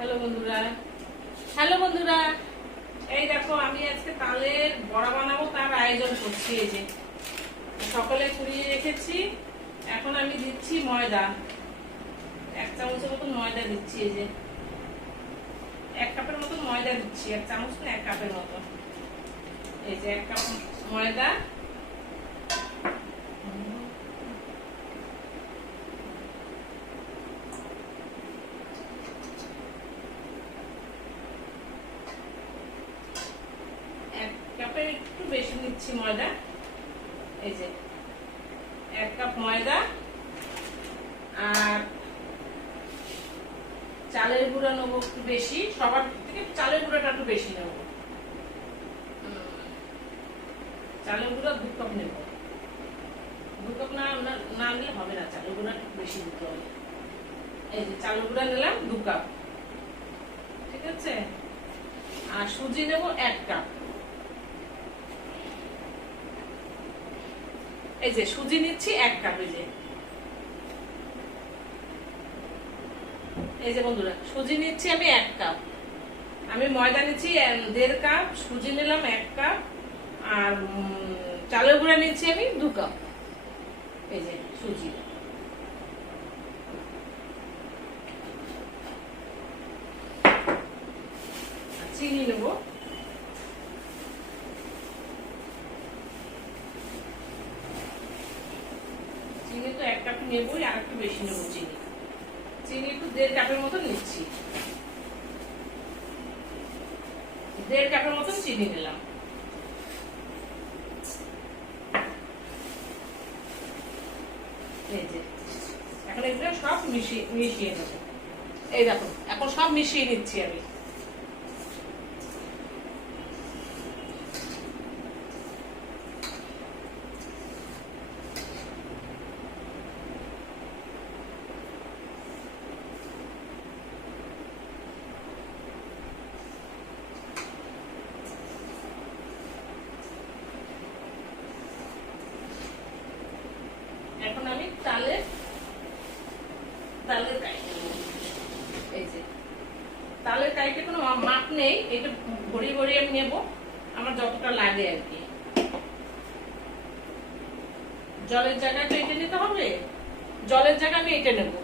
Hello বন্ধুরা, hello বন্ধুরা, এই দেখো আমি আজকে তালের বড়া বানাবো, তার আয়োজন করছি। এই যে সকালে কুড়িয়ে রেখেছি, এখন আমি দিচ্ছি ময়দা। 1 চামচের মতন ময়দা দিচ্ছি। এই যে 1 কাপের মতন ময়দা দিচ্ছি, 1 চামচ না 1 কাপের মতন। এই যে 1 কাপ ময়দা। একটু বেশি নিচ্ছি ময়দা। এই যে 1 কাপ ময়দা, আর চালের গুঁড়া নেবো একটু বেশি, সবার থেকে চালের গুঁড়াটা একটু বেশি নেব। চালের গুঁড়া 2 কাপ নেব। 2 কাপ না নিলে হবে না, চালের গুঁড়া একটু বেশি দিতে হবে। এই যে চালের গুঁড়া নিলাম 2 কাপ, ঠিক আছে। আর সুজি নেব 1 কাপ। এই যে সুজি নিচ্ছি 1 কাপ। এই যে বন্ধুরা, সুজি নিচ্ছি আমি 1 কাপ। আমি ময়দা নিচ্ছি 1.5 কাপ, সুজি নিলাম 1 কাপ, আর চালের গুঁড়া নিচ্ছি আমি 2 কাপ। এই যে সুজি, চিনি নেব। চিনি তো 1 কাপ নেবই, আর একটু বেশি নেবো চিনি। চিনি একটু 1.5 কাপের মতো নিচ্ছি। 1.5 কাপের মতন চিনি নিলাম। এই যে এখন এগুলো সব মিশিয়ে নেব। এই দেখো এখন সব মিশিয়ে নিচ্ছি আমি। এখন আমি তালের কাইকে নেব। এই যে তালের কাইকে কোনো মাপ নেই, এটা ভরিয়ে ভরিয়ে আমি নেবো, আমার যতটা লাগে আর কি। জলের জায়গায় তো এটা নিতে হবে, জলের জায়গায় আমি এটা নেবো।